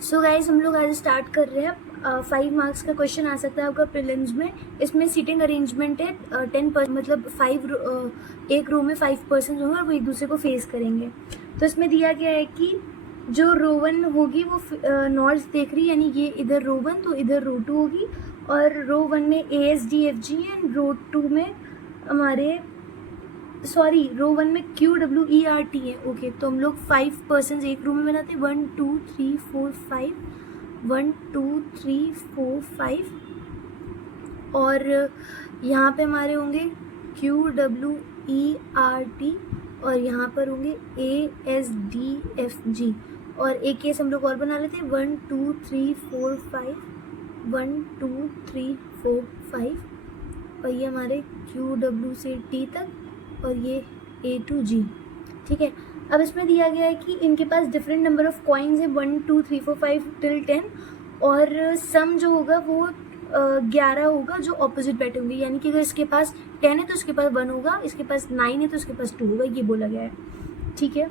So guys हम लोग आज स्टार्ट कर रहे हैं। 5 मार्क्स का क्वेश्चन आ सकता है आपका प्रीलिम्स में। इसमें सीटिंग अरेंजमेंट है 10% मतलब 5 एक रो में 5 पर्सन होंगे और वो एक दूसरे को फेस करेंगे। तो इसमें दिया गया है कि जो रो 1 होगी वो नॉर्थ देख रही है, यानी ये इधर रो 1 तो इधर रो 2 होगी। और रो 1 में ASDFG एंड रो 2 में हमारे रो 1 में QWERT है। ओके, तो हम लोग 5 पर्सन एक रूम में बनाते हैं। 1 2 3 4 5 1 2 3 4 5 और यहाँ पे हमारे होंगे QWERT और यहाँ पर होंगे ASDFG। और एक केस हम लोग और बना लेते हैं। 1 2 3 4 5 1 2 3 4 5 और ये हमारे QW से T तक और ये A to G। ठीक है, अब इसमें दिया गया है कि इनके पास डिफरेंट नंबर ऑफ कॉइन्स है 1 2 3 4 5 till 10 और सम जो होगा वो 11 होगा जो ऑपोजिट बैठे होंगे। यानी कि अगर इसके पास 10 है तो इसके पास 1 होगा, इसके पास 9 है तो इसके पास 2 होगा, ये बोला गया है। ठीक है,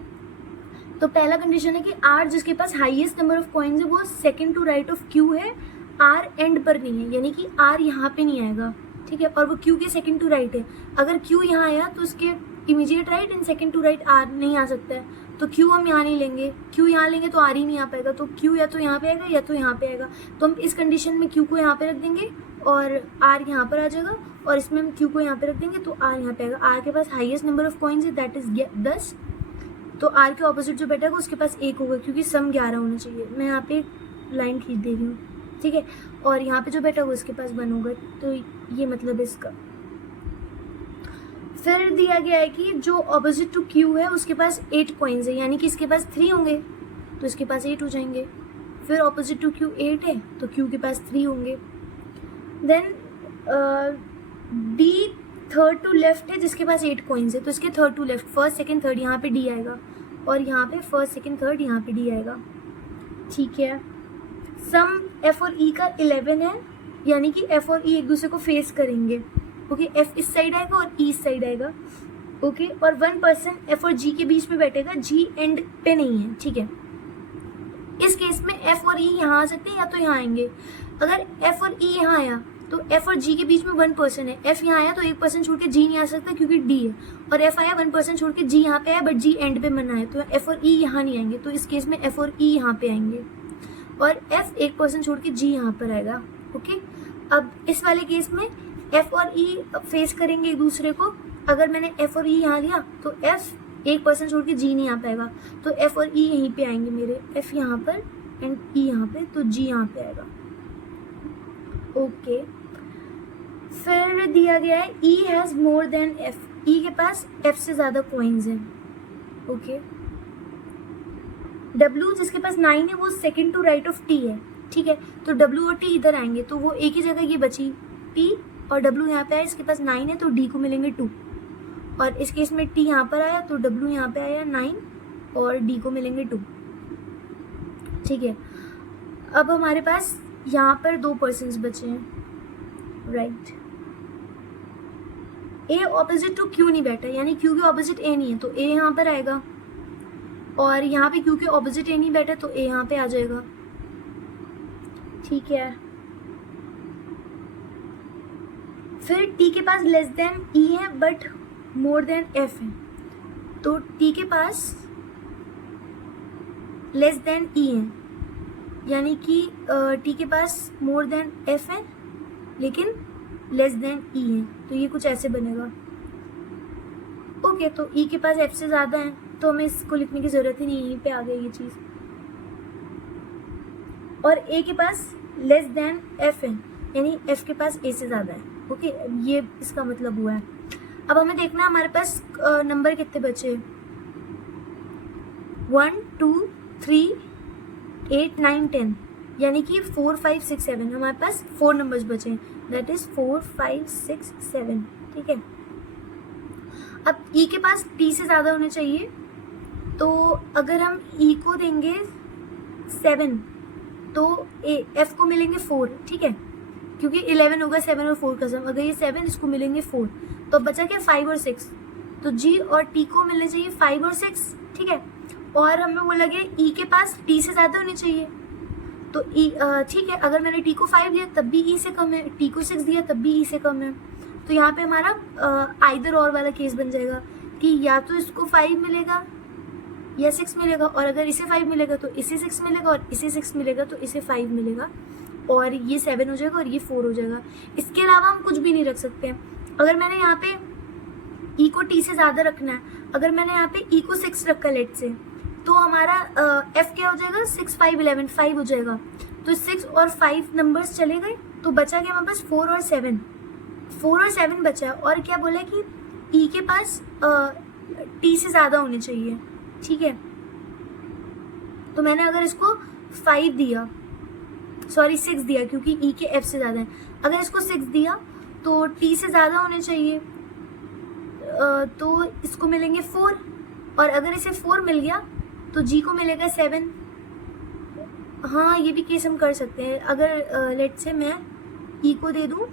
तो पहला कंडीशन है कि R जिसके पास हाईएस्ट नंबर ऑफ कॉइन्स है वो second to right of Q है, R एंड पर नहीं है, यानी कि R यहाँ पे नहीं आएगा। ठीक है, और वो Q के सेकंड टू राइट है। अगर Q यहाँ आया तो उसके immediate right end second to right R नहीं आ सकता है, तो Q हम यहाँ नहीं लेंगे। Q यहाँ लेंगे तो R ही नहीं आ पाएगा, तो Q या तो यहाँ पे आएगा या तो यहाँ पे आएगा। तो हम इस कंडीशन में Q को यहाँ पे रख देंगे और R यहाँ पर आ जाएगा, और इसमें हम Q को यहाँ पे रख देंगे तो R यहाँ पे आएगा। R के पास हाइएस्ट नंबर ऑफ कॉइन्स है, दैट इज 10। तो R के ऑपोजिट जो बैठेगा उसके पास 1 होगा, क्योंकि सम 11 होना चाहिए। मैं यहाँ पे लाइन खींच दे रही हूँ। ठीक है, और यहाँ पे जो बैठा होगा उसके पास 1 होगा, तो ये मतलब इसका। फिर दिया गया है कि जो ऑपोजिट टू Q है उसके पास 8 कॉइन्स है, यानी कि इसके पास 3 होंगे तो इसके पास 8 हो जाएंगे। फिर ऑपोजिट टू Q 8 है तो Q के पास 3 होंगे। Then D third to left है जिसके पास 8 कॉइन्स है, तो इसके third to left, first second third यहाँ पे D आएगा और यहाँ पे फर्स्ट सेकंड थर्ड यहाँ पे D आएगा। ठीक है, सम F और E का 11 है, यानी कि F और E एक दूसरे को फेस करेंगे। ओके, F इस साइड आएगा और E इस साइड आएगा। ओके, और 1 पर्सन F और G के बीच में बैठेगा, G एंड पे नहीं है। ठीक है, इस केस में F और E यहाँ आ सकते हैं या तो यहाँ आएंगे। अगर F और E यहाँ आया तो F और G के बीच में 1 पर्सन है, F यहाँ आया तो 1 पर्सन छोड़ के G नहीं आ सकता क्योंकि D है, और F आया 1 पर्सन छोड़ के G यहाँ पे आया बट G एंड पे मना है, तो F और E यहाँ नहीं आएंगे। तो इस केस में F और E यहाँ पे आएंगे और F 1 पर्सन छोड़ के G यहाँ पर आएगा। ओके, अब इस वाले केस में F और E फेस करेंगे एक दूसरे को। अगर मैंने F और E यहाँ लिया तो F 1 पर्सन छोड़ के G नहीं आ पाएगा, तो F और E यहीं पे आएंगे मेरे, F यहाँ पर एंड E यहाँ पे, तो G यहाँ पे आएगा। ओके, फिर दिया गया है E has more than F, E के पास F से ज़्यादा कॉइन्स हैं। ओके, W जिसके पास 9 है वो second to right of T है। ठीक है, तो W और T इधर आएंगे तो वो एक ही जगह ये बची, T और W यहाँ पे आया, इसके पास 9 है तो D को मिलेंगे 2, और इस केस में T यहाँ पर आया तो W यहाँ पे आया 9 और D को मिलेंगे 2। ठीक है, अब हमारे पास यहाँ पर 2 पर्सन्स बचे हैं। Right, A opposite to Q नहीं बैठा, यानी Q के ऑपोजिट A नहीं है, तो A यहाँ पर आएगा, और यहाँ पे Q के ऑपोजिट A नहीं बैठा तो A यहाँ पे आ जाएगा। ठीक है, फिर T के पास लेस देन E है बट मोर देन F है, तो T के पास लेस देन E है, यानी कि T के पास मोर देन F है लेकिन लेस देन E है, तो ये कुछ ऐसे बनेगा। ओके, तो E के पास F से ज़्यादा है तो हमें इसको लिखने की ज़रूरत ही नहीं, यहीं पे आ गई ये चीज़। और A के पास लेस देन F है, यानी F के पास A से ज़्यादा है। ओके, ये इसका मतलब हुआ है। अब हमें देखना है हमारे पास नंबर कितने बचे, 1 2 3 8 9 10, यानी कि 4 5 6 7 हमारे पास 4 नंबर्स बचे हैं, दैट इज 4 5 6 7। ठीक है, अब E के पास T से ज़्यादा होने चाहिए, तो अगर हम E को देंगे 7 तो F को मिलेंगे 4। ठीक है, क्योंकि 11 होगा 7 और 4 का सम, अगर ये 7 इसको मिलेंगे 4, तो बचा क्या 5 और 6, तो G और T को मिलने चाहिए 5 और 6। ठीक है, और हमें बोला गया E के पास T से ज़्यादा होनी चाहिए, तो ई ठीक है, अगर मैंने टी को 5 दिया तब भी ई से कम है, टी को 6 दिया तब भी ई से कम है। तो यहाँ पे हमारा आइदर और वाला केस बन जाएगा कि या तो इसको 5 मिलेगा या 6 मिलेगा, और अगर इसे 5 मिलेगा तो इसे 6 मिलेगा, और इसे 6 मिलेगा तो इसे 5 मिलेगा, और ये 7 हो जाएगा और ये 4 हो जाएगा। इसके अलावा हम कुछ भी नहीं रख सकते हैं। अगर मैंने यहाँ पे ई को टी से ज़्यादा रखना है, अगर मैंने यहाँ पे ई को 6 रखा लेट से, तो हमारा एफ क्या हो जाएगा, 6 5 11 5 हो जाएगा। तो 6 और 5 नंबर्स चले गए, तो बचा क्या हमारे पास 4 और 7, 4 और 7 बचा। और क्या बोला कि ई के पास टी से ज़्यादा होने चाहिए, ठीक है। तो मैंने अगर इसको 5 दिया, सॉरी 6 दिया, क्योंकि ई के एफ से ज़्यादा है। अगर इसको 6 दिया तो टी से ज़्यादा होने चाहिए, तो इसको मिलेंगे 4, और अगर इसे 4 मिल गया तो जी को मिलेगा 7। हाँ, ये भी केस हम कर सकते हैं। अगर लेट से मैं ई को दे दूँ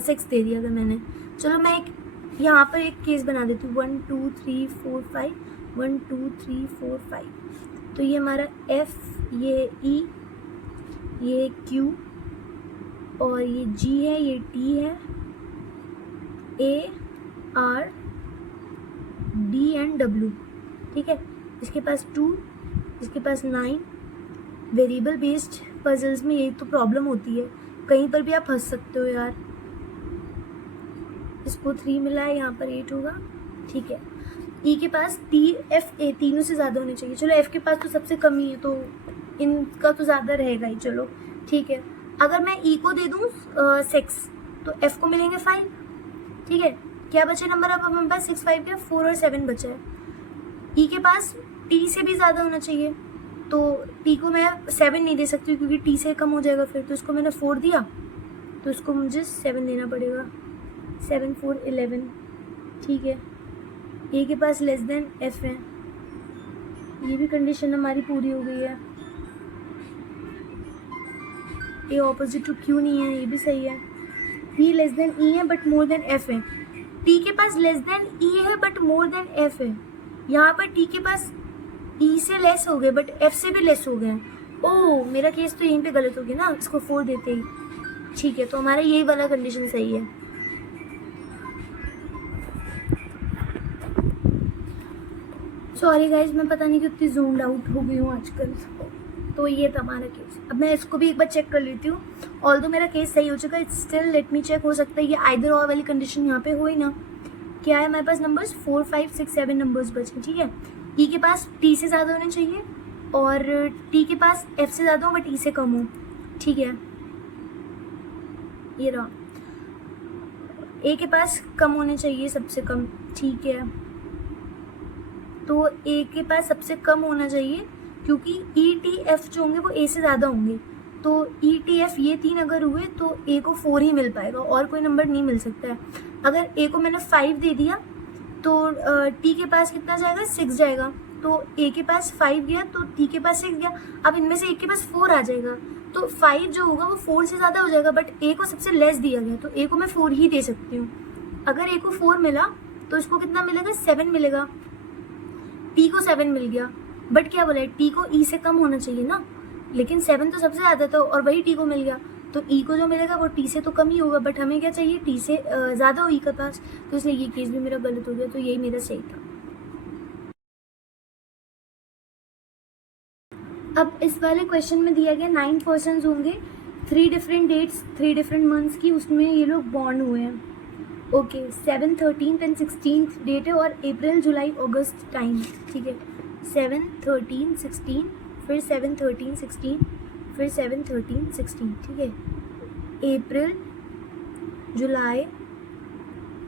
6 दे दिया अगर मैंने, चलो मैं एक यहाँ पर एक केस बना देती हूँ, 1 2 3 4 5 1 2 3 4 5। तो ये हमारा एफ, ये ई, ये क्यू, और ये जी है, ये टी है, A R D and W, ठीक है। इसके पास 2, इसके पास 9। वेरिएबल बेस्ड पजल्स में यही तो प्रॉब्लम होती है, कहीं पर भी आप फंस सकते हो यार। इसको 3 मिला है, यहाँ पर 8 होगा, ठीक है। ई के पास टी एफ ए तीनों से ज़्यादा होने चाहिए। चलो एफ के पास तो सबसे कम ही है, तो इनका तो ज़्यादा रहेगा ही, चलो ठीक है। अगर मैं ई को दे दूँ 6 तो एफ को मिलेंगे 5, ठीक है। क्या बचे नंबर अब हमारे पास, 6 5 के 4 और 7 बचा है। ई के पास टी से भी ज़्यादा होना चाहिए, तो टी को मैं 7 नहीं दे सकती क्योंकि टी से कम हो जाएगा फिर, तो इसको मैंने 4 दिया, तो इसको मुझे 7 देना पड़ेगा। 7 4 11, ठीक है। ए के पास लेस देन एफ है, ये भी कंडीशन हमारी पूरी हो गई है। ए ऑपोजिट टू क्यू नहीं है, ये भी सही है। पी लेस देन ई है बट मोर देन एफ है। टी के पास लेस देन ई है बट मोर देन एफ है। यहाँ पर टी के पास ई से लेस हो गए बट एफ से भी लेस हो गए। ओह, मेरा केस तो यहीं पे गलत हो गया ना, इसको 4 देते ही, ठीक है। तो हमारा यही वाला कंडीशन सही है। सॉरी गाइज, मैं पता नहीं कितनी ज़ूम्ड आउट हो गई हूँ आजकल। तो ये था हमारा केस। अब मैं इसको भी एक बार चेक कर लेती हूँ। ऑल्दो मेरा केस सही हो चुका है, स्टिल लेट मी चेक, हो सकता है ये आइदर और वाली कंडीशन यहाँ पे हो ही ना। क्या है हमारे पास नंबर्स, 4 5 6 7 नंबर्स बचे, ठीक है। ई के पास टी से ज़्यादा होने चाहिए, और टी के पास एफ से ज़्यादा हो बट ई से कम हो, ठीक है। ये रहा। ए के पास कम होने चाहिए, सबसे कम, ठीक है। तो ए के पास सबसे कम होना चाहिए क्योंकि ई टी एफ जो होंगे वो ए से ज़्यादा होंगे। तो ई टी एफ ये 3 अगर हुए तो ए को 4 ही मिल पाएगा, और कोई नंबर नहीं मिल सकता है। अगर ए को मैंने 5 दे दिया तो टी के पास कितना जाएगा, 6 जाएगा। तो ए के पास 5 गया तो टी के पास 6 गया। अब इनमें से एक के पास 4 आ जाएगा, तो 5 जो होगा वो 4 से ज़्यादा हो जाएगा, बट ए को सबसे लेस दिया गया तो ए को मैं 4 ही दे सकती हूँ। अगर ए को 4 मिला तो इसको कितना मिलेगा, 7 मिलेगा। टी को 7 मिल गया, बट क्या बोला है, टी को ई से कम होना चाहिए ना, लेकिन 7 तो सबसे ज़्यादा था और वही टी को मिल गया, तो ई को जो मिलेगा वो टी से तो कम ही होगा, बट हमें क्या चाहिए, टी से ज़्यादा हो ई के पास। तो इसलिए ये केस भी मेरा गलत हो गया, तो यही मेरा सही था। अब इस वाले क्वेश्चन में दिया गया 9 पर्सन्स होंगे, 3 डिफरेंट डेट्स, 3 डिफरेंट मंथ्स की, उसमें ये लोग बॉर्न हुए हैं। ओके, 7 13 एंड 16 डेट है, और अप्रैल जुलाई अगस्त टाइम है, ठीक है। 7 13 16, फिर 7 13 16, फिर 7 13 16, ठीक है। अप्रैल जुलाई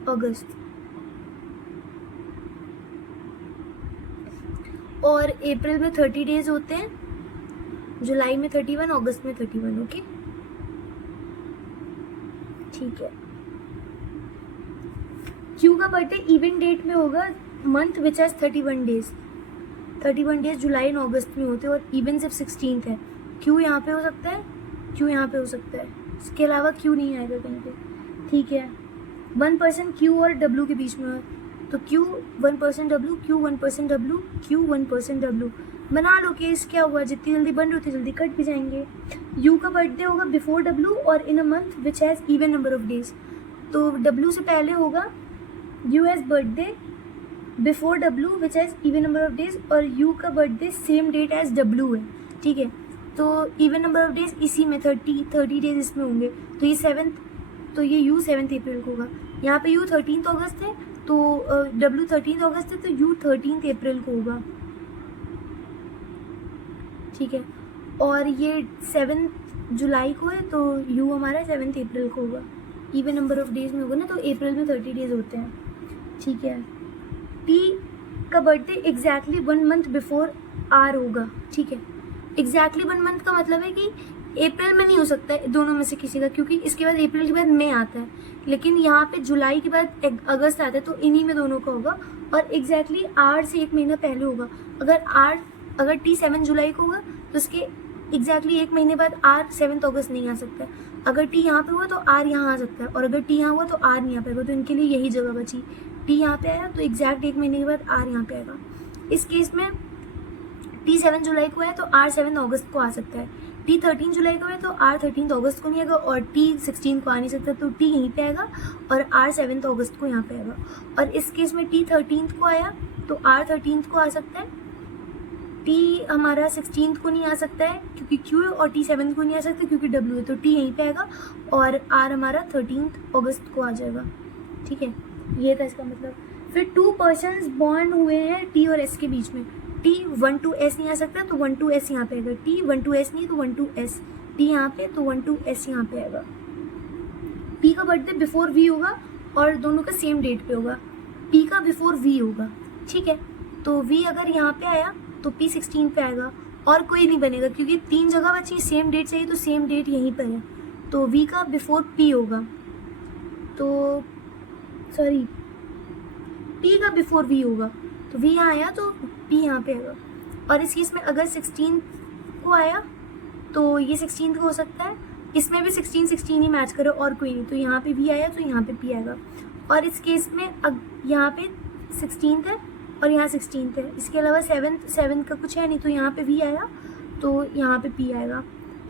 अगस्त, और अप्रैल में 30 डेज होते हैं, जुलाई में 31, अगस्त में 31, ओके, ठीक है। क्यू का बर्थडे इवन डेट में होगा, month which has 31 days. 31 days जुलाई और अगस्त में होते हैं, और इवन सिर्फ 16th है। क्यू यहाँ पे हो सकता है, क्यू यहाँ पे हो सकता है, इसके अलावा क्यू नहीं आएगा कहीं पे, ठीक है। 1 पर्सन क्यू और डब्ल्यू के बीच में हो, तो Q 1% W, Q 1% W, Q 1% W। बना लो केस क्या हुआ, जितनी जल्दी बन रही उतनी जल्दी कट भी जाएंगे। U का बर्थडे होगा बिफोर W और in a month which has even number of days, तो W से पहले होगा U has birthday before W which has even number of days, और U का birthday same date as W है, ठीक है। तो इवन नंबर ऑफ डेज इसी में 30 डेज इसमें होंगे, तो ये 7th, तो ये U 7 अप्रैल को होगा। यहाँ पे U 13 अगस्त है, तो W 13 अगस्त है, तो U 13 अप्रैल को होगा, ठीक है। और ये 7 जुलाई को है, तो U हमारा 7 अप्रैल को होगा। इवन नंबर ऑफ डेज में होगा ना, तो अप्रैल में 30 डेज होते हैं, ठीक है। T का birthday exactly 1 month before R होगा, ठीक है। एग्जैक्टली 1 मंथ का मतलब है कि अप्रैल में नहीं हो सकता है दोनों में से किसी का, क्योंकि इसके बाद अप्रैल के बाद मई आता है, लेकिन यहाँ पे जुलाई के बाद अगस्त आता है, तो इन्हीं में दोनों का होगा। और एग्जैक्टली R से 1 महीना पहले होगा। अगर T 7 जुलाई को होगा तो उसके एग्जैक्टली 1 महीने बाद R 7 अगस्त नहीं आ सकता है। अगर T यहाँ पे हुआ तो R यहाँ आ सकता है, और अगर T यहाँ हुआ तो R नहीं आ पाएगा, तो इनके लिए यही जगह बची। T यहाँ पे आया तो एग्जैक्ट 1 महीने के बाद R यहाँ पे आएगा। इस केस में T 7 जुलाई को है तो R 7 अगस्त को आ सकता है। T 13 जुलाई को है तो R 13 अगस्त को नहीं आएगा, और T 16 को आ नहीं सकता, तो T यहीं पे आएगा और R 7 अगस्त को यहाँ पे आएगा। और इस केस में T 13 को आया तो R 13 को आ सकता है, T हमारा 16 को नहीं आ सकता है क्योंकि Q, और T 7 को नहीं आ सकता क्योंकि W है, तो T यहीं पे आएगा और R हमारा 13 अगस्त को आ जाएगा, ठीक है। ये था इसका मतलब। फिर 2 पर्सन्स बॉन्ड हुए हैं T और S के बीच में। T 1 to S नहीं आ सकता, तो 1 to S यहाँ पे आएगा। T 1 to S नहीं, तो 1 to S, T यहाँ पे, तो 1 to S यहाँ पे आएगा। P का बर्थडे बिफोर V होगा और दोनों का सेम डेट पे होगा। P का बिफोर V होगा, ठीक है। तो V अगर यहाँ पे आया तो P 16 पे आएगा, और कोई नहीं बनेगा क्योंकि 3 जगह बची, सेम डेट चाहिए, तो सेम डेट यहीं पर है, तो V का बिफोर P होगा, तो सॉरी P का बिफोर V होगा, तो V यहाँ आया तो P यहाँ पे आएगा। और इस केस में अगर 16 को आया तो ये 16 को हो सकता है, इसमें भी 16 ही मैच करो और कोई नहीं, तो यहाँ पे V आया तो यहाँ पे P आएगा। और इस केस में यहाँ पे 16 है और यहाँ 16 है, इसके अलावा 7 का कुछ है नहीं, तो यहाँ पे V आया तो यहाँ पे P आएगा।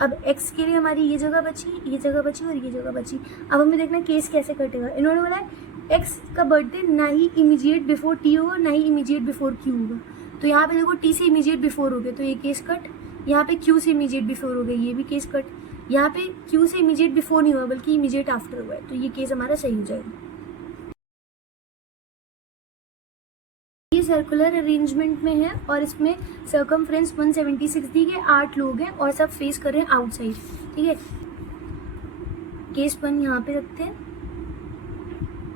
अब X के लिए हमारी ये जगह बची, ये जगह बची और ये जगह बची। अब हमें देखना केस कैसे कटेगा। इन्होंने बोला है X का बर्थडे ना ही इमीडिएट बिफोर T होगा ना ही इमीडिएट बिफोर Q होगा, तो यहाँ पे देखो T से इमीडिएट बिफोर हो गया तो ये केस कट, यहाँ पे Q से इमीडिएट बिफोर हो गया ये भी केस कट, यहाँ पे Q से इमीडिएट बिफोर नहीं हुआ बल्कि इमीडिएट आफ्टर हुआ है, तो ये केस हमारा सही हो जाएगा। ये सर्कुलर अरेंजमेंट में है और इसमें सर्कमफ्रेंस 176 दी गई, 8 लोग हैं और सब फेस कर रहे हैं आउटसाइड, ठीक है। केस 1 यहाँ पे रखते हैं,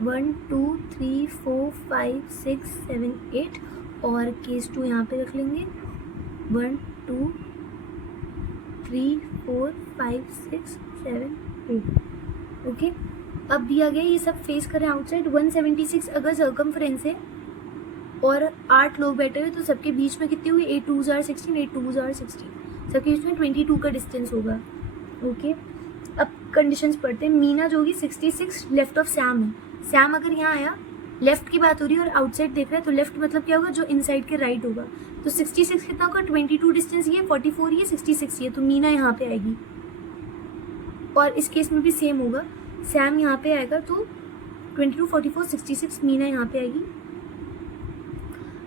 1 2 3 4 5 6 7 8, और केस 2 यहाँ पे रख लेंगे, 1 2 3 4 5 6 7 8, ओके। अब दिया गया ये सब फेस करें आउटसाइड। 176 अगर सर्कमफ्रेंस है और 8 लोग बैठे हुए तो सबके बीच में कितनी हुई, 8 2s are 16, 8 2s are 16, सबके बीच में 22 का डिस्टेंस होगा, ओके। अब कंडीशंस पढ़ते हैं। मीना जो होगी 66 लेफ्ट ऑफ सैम है। सैम अगर यहाँ आया, लेफ्ट की बात हो रही है और आउटसाइड देख रहा है, तो लेफ्ट मतलब क्या होगा, जो इनसाइड के राइट होगा, तो 66 कितना होगा, 22 डिस्टेंस ये, 44 ये, 66 ये, तो मीना यहाँ पे आएगी। और इस केस में भी सेम होगा, सैम यहाँ पे आएगा तो 22 44 66, मीना यहाँ पे आएगी।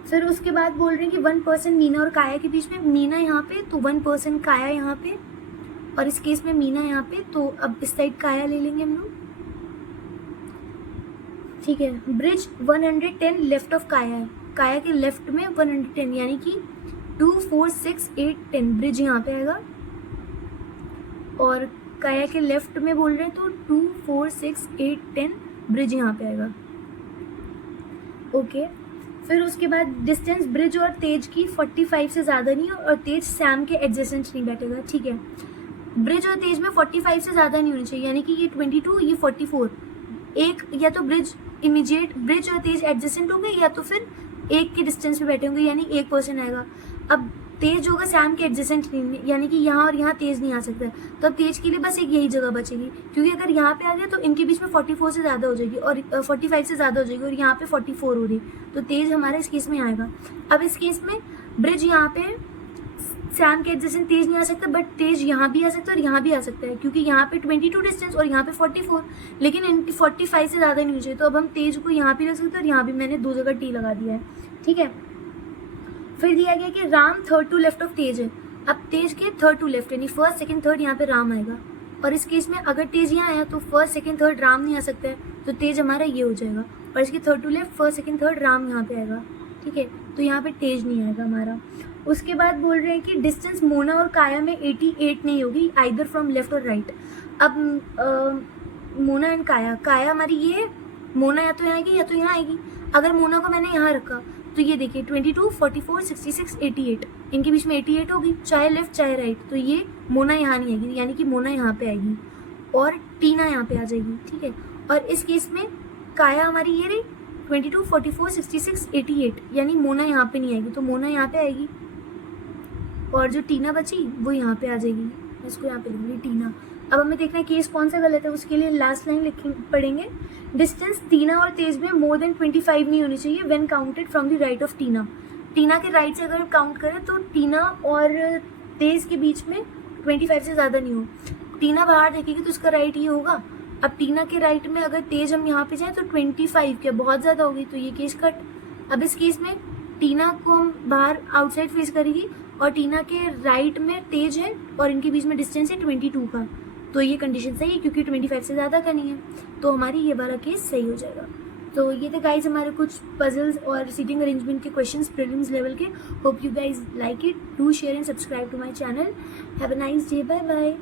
फिर उसके बाद बोल रहे हैं कि 1 पर्सन मीना और काया के बीच में, मीना यहाँ पे तो 1 पर्सन काया यहाँ पे, और इस केस में मीना यहाँ पे, तो अब इस साइड काया ले लेंगे हम लोग, ठीक है। ब्रिज 110 लेफ्ट ऑफ काया है, काया के लेफ्ट में 110 यानी कि 2 4 6 8 10 ब्रिज यहाँ पे आएगा, और काया के लेफ्ट में बोल रहे हैं तो 2 4 6 8 10 ब्रिज यहाँ पे आएगा, ओके। फिर उसके बाद डिस्टेंस ब्रिज और तेज की 45 से ज़्यादा नहीं, और तेज सैम के एडजेसेंट नहीं बैठेगा, ठीक है। ब्रिज और तेज में 45 से ज़्यादा नहीं होनी चाहिए, यानी कि ये 22 ये 44, एक या तो ब्रिज और तेज एडजेसेंट होंगे या तो फिर एक के डिस्टेंस पे बैठे होंगे, यानी 1 पर्सन आएगा। अब तेज होगा सैम के एडजेसेंट यानी कि यहाँ और यहाँ तेज नहीं आ सकता है, तो अब तेज के लिए बस एक यही जगह बचेगी, क्योंकि अगर यहाँ पे आ गया तो इनके बीच में 44 से ज़्यादा हो जाएगी और 45 से ज़्यादा हो जाएगी और यहाँ पे 44 हो रही, तो तेज हमारा इस केस में आएगा। अब इस केस में ब्रिज यहाँ पे सैम के एडजेसेंट तेज नहीं आ सकता, बट तेज यहाँ भी आ सकता है और यहाँ भी आ सकता है, क्योंकि यहाँ पे 22 डिस्टेंस और यहाँ पे 44, लेकिन इनकी 45 से ज़्यादा नहीं चाहिए, तो अब हम तेज को यहाँ भी रख सकते हैं और यहाँ भी मैंने 2 जगह टी लगा दिया है, ठीक है। फिर दिया गया कि Ram third to left of Tej है। अब तेज के थर्ड टू लेफ्ट यानी फर्स्ट सेकंड थर्ड यहाँ पे राम आएगा, और इस केस में अगर तेज यहाँ आया तो फर्स्ट सेकंड थर्ड राम नहीं आ सकता है, तो तेज हमारा ये हो जाएगा, और इसके third to left first second third Ram यहाँ पे आएगा, ठीक है, तो यहाँ पे तेज नहीं आएगा हमारा। उसके बाद बोल रहे हैं कि डिस्टेंस मोना और काया में 88 नहीं होगी आइदर फ्रॉम लेफ्ट और राइट। अब मोना एंड काया हमारी ये मोना या तो यहाँ आएगी या तो यहाँ आएगी। अगर मोना को मैंने यहाँ रखा तो ये देखिए 22, 44, 66, 88, इनके बीच में 88 होगी, चाहे लेफ्ट चाहे राइट, तो ये मोना यहाँ नहीं आएगी, यानी कि मोना यहाँ पे आएगी और टीना यहाँ पे आ जाएगी, ठीक है। और इस केस में काया हमारी ये रही 22, 44, 66, 88, यानी मोना यहाँ पे नहीं आएगी, तो मोना यहाँ पे आएगी और जो टीना बची वो यहाँ पे आ जाएगी, मैं इसको यहाँ पे लिखूंगी टीना। अब हमें देखना है केस कौन सा गलत है, उसके लिए लास्ट लाइन पढ़ेंगे। डिस्टेंस टीना और तेज में मोर देन 25 नहीं होनी चाहिए when counted from the right of Tina. Tina के राइट से अगर काउंट करें तो टीना और तेज के बीच में 25 से ज़्यादा नहीं हो। टीना बाहर देखेगी तो उसका राइट ये होगा। अब टीना के राइट में अगर तेज हम यहाँ पे जाएँ तो 25 क्या बहुत ज़्यादा होगी, तो ये केस कट। अब इस केस में टीना को हम बाहर आउटसाइड फेस करेगी और टीना के राइट में तेज है और इनके बीच में डिस्टेंस है 22 का, तो ये कंडीशन सही है क्योंकि 25 से ज़्यादा का नहीं है, तो हमारी ये वाला केस सही हो जाएगा। तो ये थे गाइज हमारे कुछ पजल्स और सीटिंग अरेंजमेंट के क्वेश्चंस प्रीलिम्स लेवल के। Hope you guys like it, do share and subscribe to my channel. Have a nice day, bye bye.